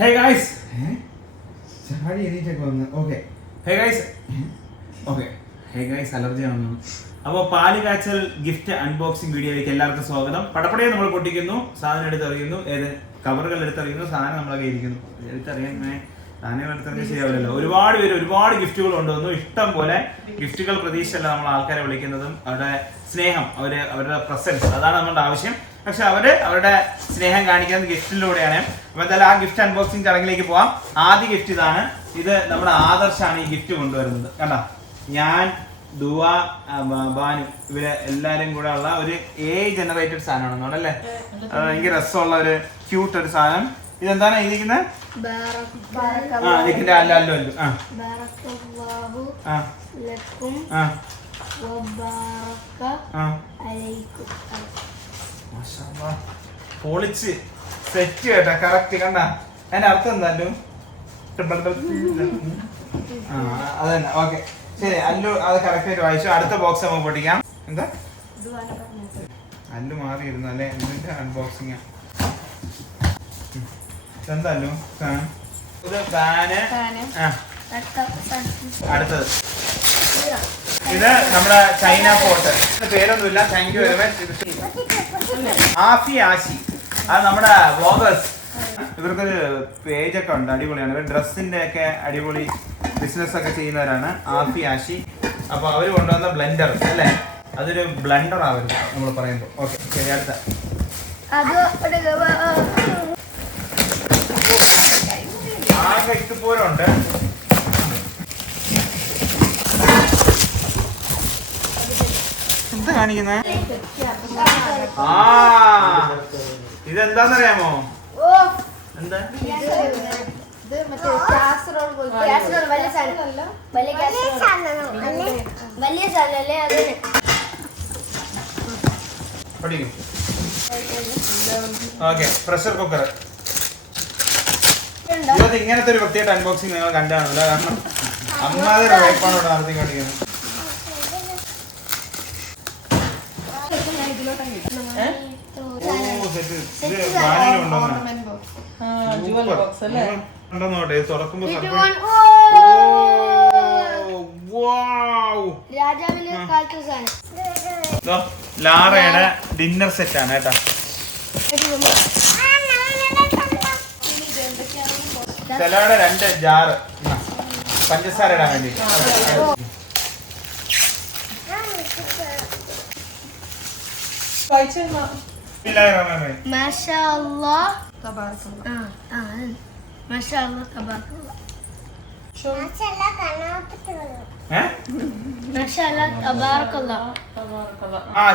Hey guys. ചാടി എണീറ്റൊക്കെ വന്ന് okay. Hey guys. Okay. Hey guys allergy ആണ്. അപ്പോൾ പാല് കാച്ചൽ ഗിഫ്റ്റ് അൺബോക്സിംഗ് വീഡിയോയിലേക്ക് എല്ലാവർക്കും സ്വാഗതം. പടപടയെ നമ്മൾ പൊട്ടിക്കുന്നു, സാധനം എടുത്തെറിയുന്നു, കവറുകൾ എടുത്തെറിയുന്നു, സാധനം നമ്മളെ കയ്യിരിക്കുന്നു. എടുത്തറിയാൻ സാധനങ്ങൾ എടുത്തെറിയാൻ ശരിയാവില്ലല്ലോ. ഒരുപാട് പേര് ഒരുപാട് ഗിഫ്റ്റുകൾ കൊണ്ടുവന്നു. ഇഷ്ടം പോലെ ഗിഫ്റ്റുകൾ പ്രതീക്ഷിച്ചല്ല നമ്മൾ ആൾക്കാരെ വിളിക്കുന്നതും അവരുടെ സ്നേഹം, അവരുടെ പ്രസൻസ്, അതാണ് നമ്മുടെ ആവശ്യം. പക്ഷെ അവരുടെ സ്നേഹം കാണിക്കുന്നത് ഗിഫ്റ്റിലൂടെയാണ്. അപ്പൊ എന്തായാലും ആ ഗിഫ്റ്റ് അൺബോക്സിംഗ് ചടങ്ങിലേക്ക് പോവാം. ആദ്യ ഗിഫ്റ്റ് ഇതാണ്. ഇത് നമ്മുടെ ആദർശാണ് ഈ ഗിഫ്റ്റ് കൊണ്ടുവരുന്നത്. കണ്ടോ, ഞാൻ ദുവ ബാനു ഇവര് എല്ലാരും കൂടെ ഉള്ള ഒരു ജനറേറ്റഡ് സാധനമാണെന്നോടല്ലേ. ഭയങ്കര രസമുള്ള ഒരു ക്യൂട്ട് ഒരു സാധനം. ഇതെന്താണ് എഴുതിയിരിക്കുന്നത്? പൊളിച്ച് സെറ്റ് കേട്ടാ, കറക്റ്റ്. കണ്ട അതിന്റെ അർത്ഥം എന്തായാലും അത് തന്നെ. ഓക്കെ ശരി, അല്ലു അത് കറക്റ്റ് ആയിട്ട് വായിച്ചു. അടുത്ത ബോക്സ് നമുക്ക് പൊട്ടിക്കാം. എന്താ അല്ലു മാറിയിരുന്നു അല്ലെ? എന്തിന്റെ അൺബോക്സിംഗ്? എന്താ അല്ലു ഇത് ഫാന്. അടുത്തത് ഇത് നമ്മുടെ ചൈന പോട്ട്. പേരൊന്നുമില്ല. Thank you very much. Aafi Ashi, അത് നമ്മുടെ വ്ളോഗേഴ്സ്. ഇവർക്കൊരു പേജൊക്കെ ഉണ്ട്, അടിപൊളിയാണ്. ഇവർ ഡ്രസ്സിന്റെ ഒക്കെ അടിപൊളി ബിസിനസ് ഒക്കെ ചെയ്യുന്നവരാണ്. ആഫി ആശി. അപ്പൊ അവര് കൊണ്ടുവന്ന ബ്ലെൻഡർ അല്ലേ, അതൊരു ബ്ലെൻഡർ ആവരുത് നമ്മൾ പറയുമ്പോൾ. ഓക്കെ ശരി, അടുത്ത ആകെ ഇതുപോലുണ്ട്. എന്താ കാണിക്കുന്നത്? ഇതെന്താന്നറിയാമോ? എന്താ പ്രഷർ കുക്കർ. ഇത് ഇങ്ങനത്തെ ഒരു പ്രത്യേക അൺബോക്സിംഗ് നിങ്ങൾ കണ്ടാണല്ലോ. കാരണം അമ്മാതിരി റേപ്പാണ് ഇവിടെ നടത്തിക്കൊണ്ടിരിക്കുന്നത്. ലാറയുടെ ഡിന്നർ സെറ്റ് ആണ് കേട്ടാ. സലാഡ് 2 ജാറ് പഞ്ചസാര ഇടാൻ വേണ്ടി.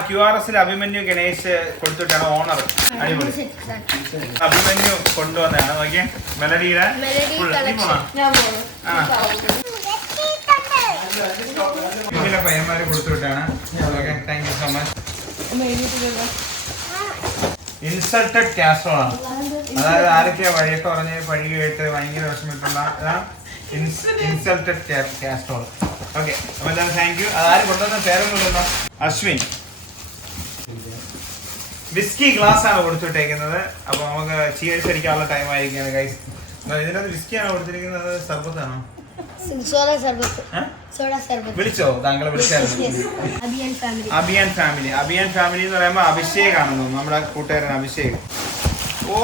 QRS അഭിമന്യു ഗണേഷ് കൊടുത്തിട്ടാണ് ഓണർ. അടിപൊളി. അഭിമന്യു കൊണ്ടുവന്നതാണ്. നോക്കിയേ, മെലഡിയുടെ പയ്യന്മാര് കൊടുത്തുവിട്ടാണ്. Thank you so much. Insulated casserole ആണ്. അതായത് ആരൊക്കെയാ വഴിയൊക്കെ പറഞ്ഞ് പഴി കേട്ട് ഭയങ്കര വിഷമിട്ടുള്ള ഇൻസൾട്ടഡ് കാസറോൾ. ഓക്കെ, അപ്പൊ എന്തായാലും താങ്ക് യു. അതാരും കൊണ്ടുവന്ന പേരൊന്നുമില്ലല്ലോ. അശ്വിൻ. വിസ്കി ഗ്ലാസ് ആണ് കൊടുത്തുവിട്ടേക്കുന്നത്. അപ്പൊ നമുക്ക് ചീയഴ്സ് അടിക്കാനുള്ള ടൈം ആയിരിക്കുകയാണ് ഗൈസ്. ഇതിനകത്ത് വിസ്കിയാണ് കൊടുത്തിരിക്കുന്നത്, സർബത്താണോ? വിളിച്ചോ? താങ്കളെ വിളിച്ചായിരുന്നു. അഭിയാൻ ഫാമിലി. അഭിയാൻ ഫാമിലി എന്ന് പറയുമ്പോ അഭിഷേക് ആണെന്ന്, നമ്മുടെ കൂട്ടുകാരൻ അഭിഷേക്. ഓ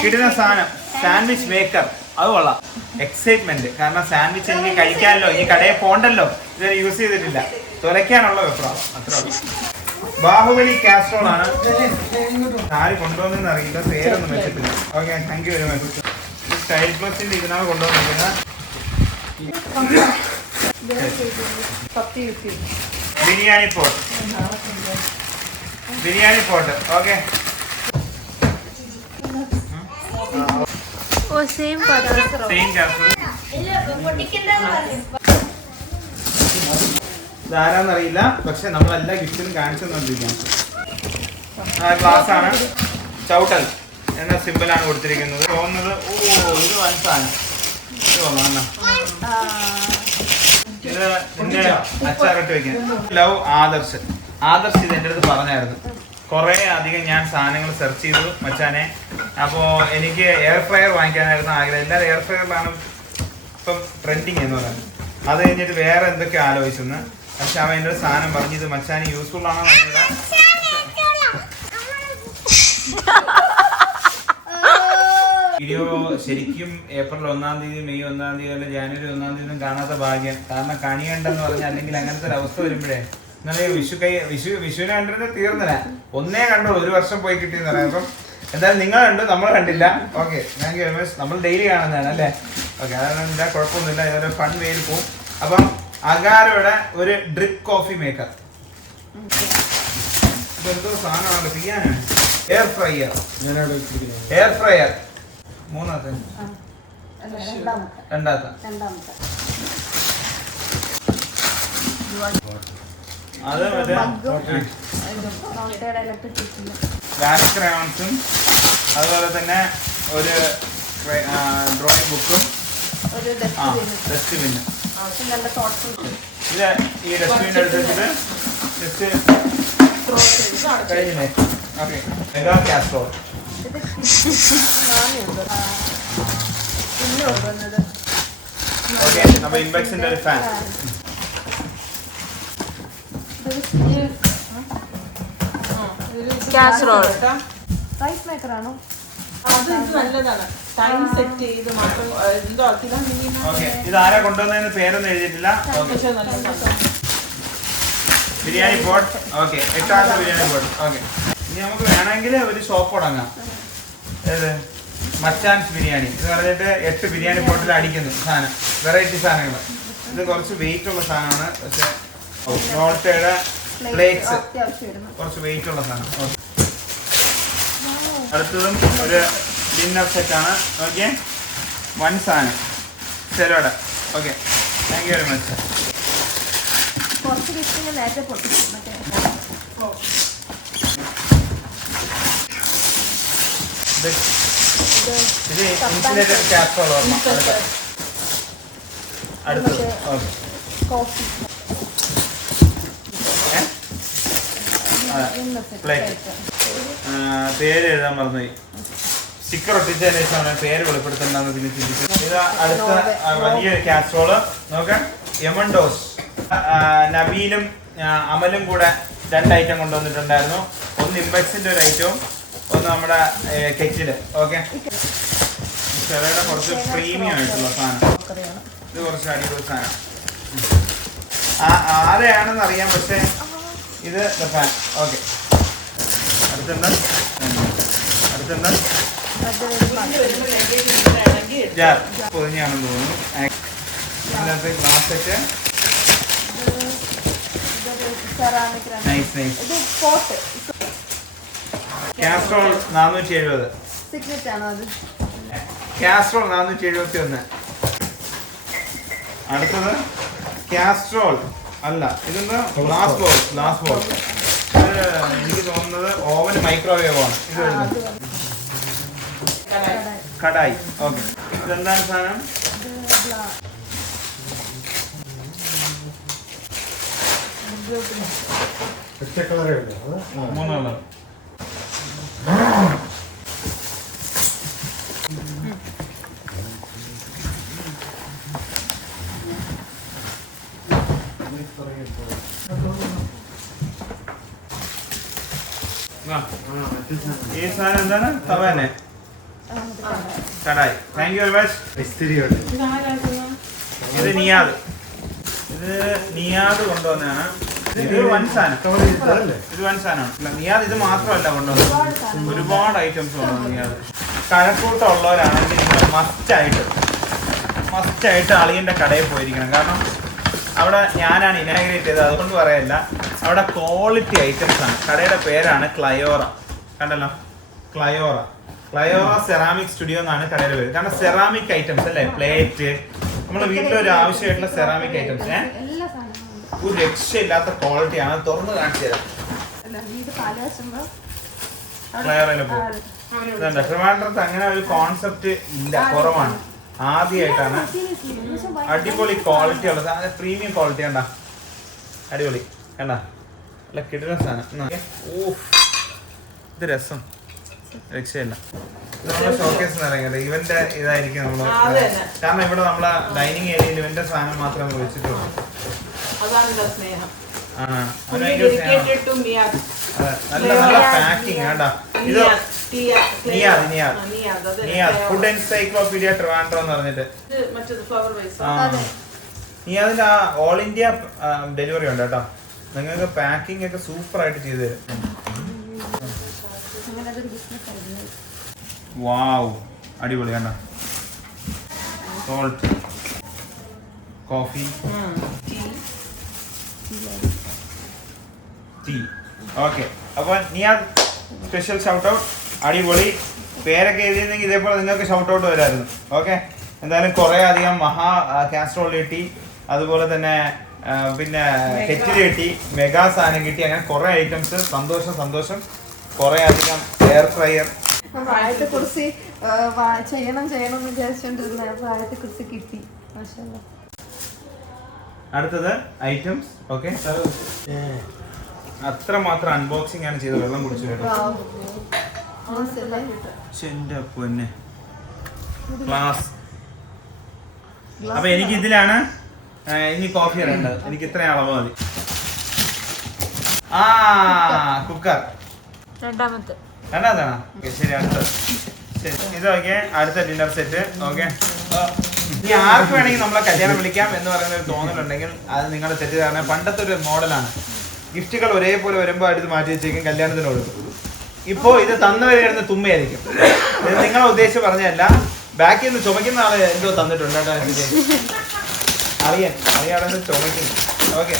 കിട്ടുന്ന സാധനം സാൻഡ്വിച്ച് മേക്കർ. അത് കൊള്ളാം. എക്സൈറ്റ്മെന്റ്, കാരണം സാൻഡ്വിച്ച് എനിക്ക് കഴിക്കാമല്ലോ, ഈ കടയിൽ പോണ്ടല്ലോ. ഇതൊരു യൂസ് ചെയ്തിട്ടില്ല, തുറയ്ക്കാനുള്ള വെപ്രാളം, അത്ര. ബാഹുബലി കാസ്ട്രോൾ ആണ്. ആര് കൊണ്ടുവന്നെന്ന് അറിയില്ല, പേരൊന്നും വെച്ചിട്ടില്ല. Okay, thank you very much. Style പ്ലസിന്റെ ഇതിനാണ് കൊണ്ടുവന്നിരിക്കുന്നത്. Biryani pot. Biryani pot. Okay, ഇതാരാന്നറിയില്ല, പക്ഷെ നമ്മളെല്ലാ ഗിഫ്റ്റിനും കാണിച്ചു തന്നിരിക്കാം. ഗ്ലാസ് ആണ്. ചവിട്ടൽ എന്ന സിമ്പിളാണ് കൊടുത്തിരിക്കുന്നത്. തോന്നുന്നത് ഇത് വൻസാണ്. ഇത് അച്ചാറിട്ട് വെക്കാൻ. ലവ് ആദർശ്. ആദർശ് ഇത് എൻ്റെ അടുത്ത് പറഞ്ഞായിരുന്നു. കുറേ അധികം ഞാൻ സാധനങ്ങൾ സെർച്ച് ചെയ്തു മച്ചാനെ. അപ്പോൾ എനിക്ക് എയർ ഫ്രയർ വാങ്ങിക്കാനായിരുന്നു ആഗ്രഹം. എല്ലാവരും എയർ ഫ്രയറിലാണ് ഇപ്പം ട്രെൻഡിങ് എന്ന് പറയുന്നത്. അത് കഴിഞ്ഞിട്ട് വേറെ എന്തൊക്കെ ആലോചിച്ചെന്ന്. പക്ഷെ അവൻ എൻ്റെ ഒരു സാധനം പറഞ്ഞു, ഇത് മച്ചാന് യൂസ്ഫുൾ ആണോ എന്നറിയില്ല. വീഡിയോ ശരിക്കും ഏപ്രിൽ 1-ാം തീയതി, മെയ് 1-ാം തീയതി അല്ല ജാനുവരി 1-ാം തീയതി ഒന്നും കാണാത്ത ഭാഗ്യം. കാരണം കണിയുണ്ടെന്ന് പറഞ്ഞാൽ അല്ലെങ്കിൽ അങ്ങനത്തെ ഒരു അവസ്ഥ വരുമ്പോഴേ എന്നാലേ വിഷുവിനെ കണ്ടിട്ട് തീർന്നില്ല. ഒന്നേ കണ്ടോളൂ, ഒരു വർഷം പോയി കിട്ടിയെന്ന് പറയാം. അപ്പം എന്തായാലും നിങ്ങൾ കണ്ടു, നമ്മൾ കണ്ടില്ല. Okay, thank you very much. നമ്മൾ ഡെയിലി കാണുന്നതാണ് അല്ലേ? ഓക്കെ, അതാണ് എന്താ കുഴപ്പമൊന്നുമില്ല. ഇതൊരു ഫൺ വേയിൽ പോവും. അപ്പം അഗാരോയുടെ ഒരു ഡ്രിപ്പ് കോഫി മേക്കർ. ഇതെന്തോ സാധനമാണ് ചെയ്യാനാണ്. Air fryer. എയർ ഫ്രയർ മൂന്നാമത്തെ രണ്ടാമത്തെ അത് വാക്സ് ക്രയോൺസും അതുപോലെ തന്നെ ഒരു ഡ്രോയിങ് ബുക്കും ഡസ്റ്റ്ബിന്നും. ഇത് ഈ ഡസ്റ്റ്ബിൻ എടുത്തിട്ട് ജസ്റ്റ് കഴിഞ്ഞില്ലേ? Okay, mega Castrol. ഓക്കെ, അപ്പൊ ഇൻബെക്സിന്റെ ഒരു ഫാൻ. കാസറോൾ റൈസ് മേക്കർ ആണോ? അത് ഇത് നല്ലതാണ്. ടൈം സെറ്റ് ചെയ്ത് മാത്രം എന്തോ ഓക്കെ, ഇത് ആരാ കൊണ്ടുവന്നതിന് പേരൊന്നും എഴുതിയിട്ടില്ല. ബിരിയാണി പോട്ട്. ഓക്കെ, 8-ാമത്തെ ബിരിയാണി പോട്ട്. ഓക്കെ, ഇനി നമുക്ക് വേണമെങ്കിൽ ഒരു ഷോപ്പ് തുടങ്ങാം. ഏത്? മച്ചാൻസ് ബിരിയാണി. ഇത് പറഞ്ഞിട്ട് 8 ബിരിയാണി പോട്ടിൽ അടിക്കുന്നു സാധനം, വെറൈറ്റി സാധനങ്ങൾ. ഇത് കുറച്ച് വെയിറ്റ് ഉള്ള സാധനമാണ്. പക്ഷെ നോട്ടയുടെ പ്ലേറ്റ്സ് കുറച്ച് വെയിറ്റ് ഉള്ള സാധനം. ഓക്കെ, അടുത്തതും ഒരു ഡിന്നർ സെറ്റാണ്. ഓക്കെ, വൻ സാധനം സെലോടെ. Okay, thank you very much. കുറച്ച് കിട്ടുന്ന നേരത്തെ പൊട്ടിക്കും മറ്റേ ഇത് ഇൻസുലേറ്റഡ് കാസ്ട്രോൾ. അടുത്തത് കോഫി പ്ലേറ്റ്. പേര് എഴുതാൻ മറന്നുപോയി. സ്റ്റിക്കർ ഒട്ടിച്ചതിന് ശേഷമാണ് പേര് വെളിപ്പെടുത്തേണ്ടതെന്ന് പിന്നെ ചിന്തിച്ചു. ഇത് അടുത്ത വലിയൊരു കാസ്ട്രോള്. നോക്കാം, യമണ്ടോസ്. നബീലും അമലും കൂടെ 2 ഐറ്റം കൊണ്ടുവന്നിട്ടുണ്ടായിരുന്നു. ഒന്ന് ഇംബെക്സിന്റെ ഒരു ഐറ്റവും ഒന്ന് നമ്മുടെ കെറ്റില്. ഓക്കെ, ചിലയുടെ കുറച്ച് പ്രീമിയം ആയിട്ടുള്ള സാധനം. ഇത് കുറച്ച് അടിപൊളി സാധനം. ആരെയാണെന്ന് അറിയാം, പക്ഷേ ഇത് ഫാൻ. ഓക്കെ, അടുത്തെന്താ പൊതിഞ്ഞാണെന്ന് തോന്നുന്നു. ഇതിനകത്ത് ഗ്ലാസ്സൊക്കെ നൈസ് നൈസ്. കാസ്ട്രോൾ 470. കാസ്ട്രോൾ 471. അടുത്തത് കാസ്ട്രോൾ അല്ല, ഇതെന്താ? Glass ball. ഇത് എനിക്ക് തോന്നുന്നത് ഓവൻ മൈക്രോവേവ് ആണ്. ഇത് കടായി. ഓക്കെ, ഇതെന്താണ് സാധനം? മൂന്ന് കളർ. ഈ സാധനം എന്താണ്? തവ തന്നെ, kadai. Thank you very much. ഇത് നിയാദ് കൊണ്ടുവന്നതാണ്. ഇത് വൻ സാധനമാണ്. നിയാദ് ഇത് മാത്രമല്ല കൊണ്ടുവന്നത്, ഒരുപാട് ഐറ്റംസ് കൊണ്ടുവന്നു നിയാദ്. കഴക്കൂട്ടം ഉള്ളവരാണെങ്കിൽ നിങ്ങൾ മസ്റ്റായിട്ട് അളിയൻ്റെ കടയിൽ പോയിരിക്കണം. കാരണം അവിടെ ഞാനാണ് ഇനാഗ്രേറ്റ് ചെയ്തത്, അതുകൊണ്ട് പറയല്ല. അവിടെ ക്വാളിറ്റി ഐറ്റംസ് ആണ്. കടയുടെ പേരാണ് ക്ലയോറ. കണ്ടല്ലോ, ക്ലയോറ സെറാമിക് സ്റ്റുഡിയോ എന്നാണ് കടയുടെ പേര്. കാരണം സെറാമിക് ഐറ്റംസ് അല്ലേ, പ്ലേറ്റ്, നമ്മുടെ വീട്ടിലൊരു ആവശ്യമായിട്ടുള്ള സെറാമിക് ഐറ്റംസ് ഒരു രക്ഷയില്ലാത്ത ക്വാളിറ്റിയാണ്. തുറന്ന് കാണിച്ചു തരാം. ക്ലയോറയിലെ പോകും. ട്രിവാൻഡ്രത്ത് അങ്ങനെ ഒരു കോൺസെപ്റ്റ് ഇല്ല, കുറവാണ്. ആദ്യമായിട്ടാണ്. അടിപൊളി ക്വാളിറ്റി ഉള്ള സാധനം, പ്രീമിയം ക്വാളിറ്റി. കണ്ട, അടിപൊളി. കണ്ട, നല്ല കിടിലൻ സാധനം. ഇത് രസം രക്ഷയില്ല. ഇത് നമ്മുടെ ഷോക്കേസ് ഇറങ്ങിയത് ഇവന്റെ ഇതായിരിക്കും നമ്മള്, കാരണം ഇവിടെ നമ്മളെ ഡൈനിങ് ഏരിയയിൽ ഇവന്റെ സാധനം മാത്രമേ വെച്ചിട്ടുള്ളൂ. നല്ല നല്ല പാക്കിങ് കേട്ടാ. ഇത് ഫുഡ് എൻസൈക്ലോപീഡിയ ട്രിവാൻഡ്രം എന്ന് പറഞ്ഞിട്ട് നിയാദിന്റെ ആ ഓൾ ഇന്ത്യ ഡെലിവറി ഉണ്ട് കേട്ടോ. നിങ്ങൾക്ക് പാക്കിംഗ് ഒക്കെ സൂപ്പർ ആയിട്ട് ചെയ്തു തരും. വാവ്, അടിപൊളി കണ്ട. Salt, coffee, tea. ഓക്കെ, അപ്പൊ നിയാദ് സ്പെഷ്യൽ ഷൗട്ട് ഔട്ട്. അടിപൊളി. പേരൊക്കെ എഴുതിയിരുന്നെങ്കിൽ ഇതേപോലെ നിങ്ങൾക്ക് ഷൗട്ട് ഔട്ട് വരായിരുന്നു. ഓക്കെ, എന്തായാലും കുറെ അധികം മഹാ കാസ്ട്രോൾ കിട്ടി, അതുപോലെ തന്നെ പിന്നെ കെറ്റിൽ കിട്ടി, മെഗാ സാധനം കിട്ടി, അങ്ങനെ കുറെ ഐറ്റംസ്. സന്തോഷം സന്തോഷം. കുറെ അധികം എയർ ഫ്രയർ. പ്രായത്തെ കുറിച്ച് ചെയ്യണം എന്ന് വിചാരിച്ചോണ്ടിരുന്ന പ്രായത്തെ കുറിച്ച് കിട്ടി. അടുത്തത് ഐറ്റംസ്. ഓക്കെ, അത്രമാത്രം അൺബോക്സിംഗ് ആണ് ചെയ്തത്. വെള്ളം കുടിച്ചു കേട്ടോ. എന്റെ പൊന്നെ ക്ലാസ്. അപ്പൊ എനിക്ക് ഇതിലാണ് ഇനി കോഫി ഇടേണ്ടത്. എനിക്ക് ഇത്രയും അളവ് മതി. ആ കുക്കർ രണ്ടാമത്തെ രണ്ടാമതാണോ? ശരി, അടുത്തത്. ശരി, ഇത് ഓക്കെ. അടുത്ത ഡിന്നർ സെറ്റ്. ഓക്കെ, ഇനി ആർക്ക് വേണമെങ്കിൽ നമ്മളെ കല്യാണം വിളിക്കാം എന്ന് പറയുന്ന ഒരു തോന്നലുണ്ടെങ്കിൽ അത് നിങ്ങളുടെ തെറ്റിദ്ധാരണ. പണ്ടത്തെ ഒരു മോഡലാണ്. ഗിഫ്റ്റുകൾ ഒരേപോലെ വരുമ്പോൾ അടുത്ത് മാറ്റി വെച്ചേക്കും, കല്യാണത്തിന് കൊടുക്കും. ഇപ്പോ ഇത് തന്നവരായിരുന്ന തുമ്മയായിരിക്കും. ഇത് നിങ്ങളെ ഉദ്ദേശിച്ച് പറഞ്ഞതല്ല. ബാക്കിൽ നിന്ന് ചുമക്കുന്ന ആള് എന്തോ തന്നിട്ടുണ്ട് കേട്ടോ. അറിയാതെ ചുമക്കുന്നു. Okay,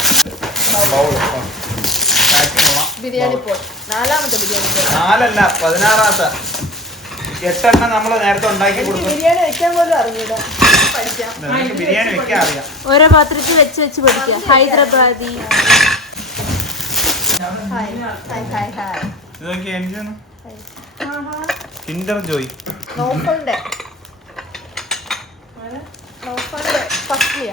biryani Paul. നാലാമത്തെ ബിരിയാണി പോൾ. 4അല്ല 16. 8 നമ്മൾ നേരത്തെ ഉണ്ടാക്കി കൊടുക്കും. ബിരിയാണി വെക്കാൻ പോലും അറിഞ്ഞൂടാ. പഠിക്കാം. ബിരിയാണി വെക്കാൻ അറിയാം. ഓരോ പാത്രത്തിൽ വെച്ച് പഠിക്കാം. ഹൈദരാബാദി. ഇതൊക്കെ എനിക്കാണ് കിൻഡർ ജോയ്. നോഫലിന്റെ ഫസ്ലിയ.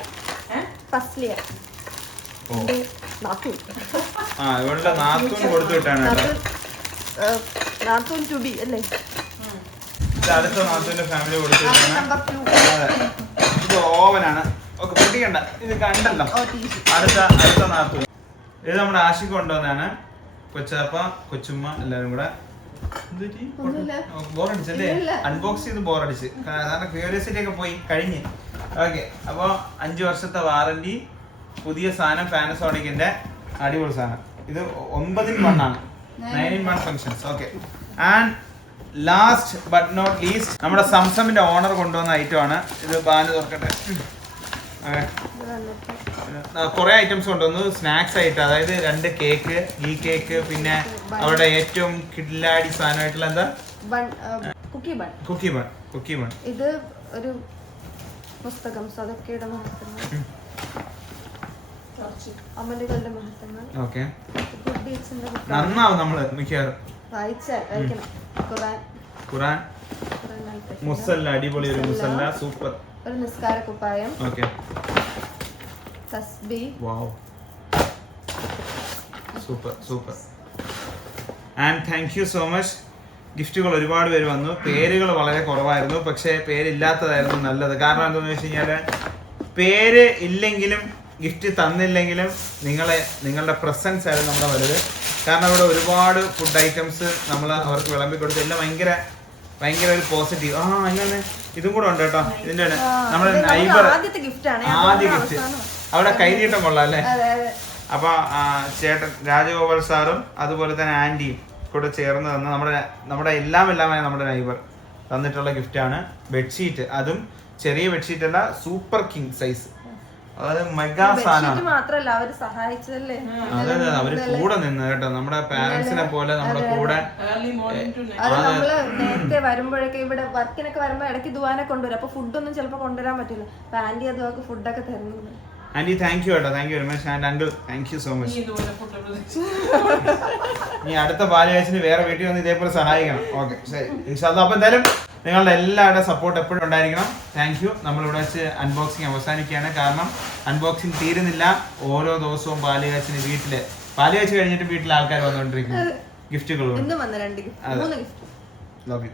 ആ, ഇവളുടെ നാത്തൂൻ കൊടുത്തു വിട്ടാണ് കേട്ടോ. നാത്തൂൻ ചുടി അല്ലേ? ഇത് അടുത്ത നാത്തൂന്റെ ഫാമിലി കൊടുത്തു വിട്ടാണ്. അതെ, ഇത് ഓവനാണ്. ഓക്കെ, പൊട്ടിക്കണ്ട. ഇത് കണ്ടല്ലോ. അടുത്ത നാത്തൂൻ. ഇത് നമ്മുടെ ആഷിക്ക് കൊണ്ടുവന്നാണ്. കൊച്ചാപ്പ, കൊച്ചുമ്മ എല്ലാരും കൂടെ. ബോറടിച്ചല്ലേ? അൺബോക്സ് ചെയ്ത് ബോറടിച്ച്. കാരണം ക്യൂരിയോസിറ്റി ഒക്കെ പോയി കഴിഞ്ഞ്. ഓക്കെ, അപ്പൊ 5 വർഷത്തെ വാറന്റി, പുതിയ സാധനം, പാനസോണിക്കിന്റെ അടിപൊളി സാധനം. ഇത് 9-in-1 ആണ്. 9-in-1 functions. Okay, and last but not least നമ്മുടെ സംസമിന്റെ ഓണർ കൊണ്ടുവന്ന ഐറ്റം ആണ് ഇത്. ബാല് തുറക്കട്ടെ. കുറെ ഐറ്റംസ് കൊണ്ടുവന്നു സ്നാക്സ് ആയിട്ട്. അതായത് 2 കേക്ക്, ഈ കേക്ക്, പിന്നെ അവരുടെ ഏറ്റവും കിഡ്ലാടി സാധനമായിട്ടുള്ള എന്താ കുക്കി ബൺ. ഇത് ഒരു പുസ്തകം, സദക്കയുടെ മഹത്വങ്ങൾ, അമലുകളുടെ മഹത്വങ്ങൾ. ഓക്കെ, നന്നാവും നമ്മള് മിക്കവാറും വായിക്കണം. ഖുറാൻ, മുസല്ല, അടിപൊളി ഒരു മുസല്ല, സൂപ്പർ. ഒരു നിസ്കാര കുപ്പായം. ഓക്കെ, തസ്ബീ. Wow, super. And thank you so much. ഗിഫ്റ്റുകൾ ഒരുപാട് പേര് വന്നു. പേരുകൾ വളരെ കുറവായിരുന്നു, പക്ഷേ പേരില്ലാത്തതായിരുന്നു നല്ലത്. കാരണം എന്താണെന്ന് വെച്ച് കഴിഞ്ഞാൽ പേര് ഇല്ലെങ്കിലും ഗിഫ്റ്റ് തന്നില്ലെങ്കിലും നിങ്ങളുടെ പ്രസൻസ് ആയിരുന്നു നമ്മുടെ വലുത്. കാരണം ഇവിടെ ഒരുപാട് ഫുഡ് ഐറ്റംസ് നമ്മൾ അവർക്ക് വിളമ്പി കൊടുത്തു. എല്ലാം ഭയങ്കര ഒരു പോസിറ്റീവ്. അങ്ങനെ ഇതും കൂടെ ഉണ്ട് കേട്ടോ. ഇതിന്റെ നമ്മുടെ നൈബർ ആദ്യ ഗിഫ്റ്റ്. അവിടെ കൈനീട്ടം കൊള്ളാം അല്ലേ? അപ്പൊ ചേട്ടൻ രാജഗോപാൽ സാറും അതുപോലെ തന്നെ ആന്റിയും കൂടെ ചേർന്ന് തന്ന നമ്മുടെ എല്ലാമായ നമ്മുടെ നൈബർ തന്നിട്ടുള്ള ഗിഫ്റ്റാണ്. ബെഡ്ഷീറ്റ്, അതും ചെറിയ ബെഡ്ഷീറ്റ് അല്ല, സൂപ്പർ കിങ് സൈസ്. അതായത് മെഗാ സാധനമാണ്. മാത്രല്ല അവര് സഹായിച്ചതല്ലേ. അതെ, അവര് കൂടെ നിന്ന് കേട്ടോ. നമ്മുടെ പാരന്റ്സിനെ പോലെ നമ്മുടെ കൂടെ. നമ്മള് നേരത്തെ വരുമ്പോഴൊക്കെ ഇവിടെ വർക്കിനൊക്കെ വരുമ്പോ ഇടയ്ക്ക് ദുവാനെ കൊണ്ടുവരും. അപ്പൊ ഫുഡൊന്നും ചിലപ്പോ കൊണ്ടുവരാൻ പറ്റില്ല. അപ്പൊ ആന്റി അതുവാക്ക് ഫുഡൊക്കെ തരുന്നു. ആന്റി താങ്ക് യു കേട്ടോ. Thank you very much. And uncle thank you so much. ഇനി അടുത്ത പാലുകാച്ചിന് വേറെ വീട്ടിൽ വന്ന് ഇതേപോലെ സഹായിക്കണം. ഓക്കെ, ശരി, ഇൻഷാല്ലാ. അപ്പൊ എന്തായാലും നിങ്ങളുടെ എല്ലാവരുടെ സപ്പോർട്ട് എപ്പോഴും ഉണ്ടായിരിക്കണം. Thank you. നമ്മളിവിടെ വെച്ച് അൺബോക്സിങ് അവസാനിക്കുകയാണ്. കാരണം അൺബോക്സിങ് തീരുന്നില്ല. ഓരോ ദിവസവും പാലുകാച്ചിന് പാലുകാച്ച് കഴിഞ്ഞിട്ട് വീട്ടിൽ ആൾക്കാർ വന്നുകൊണ്ടിരിക്കുന്നു. ഗിഫ്റ്റുകളും എന്തും വന്ന 2 ഗിഫ്റ്റ് 3 ഗിഫ്റ്റ് ഓക്കെ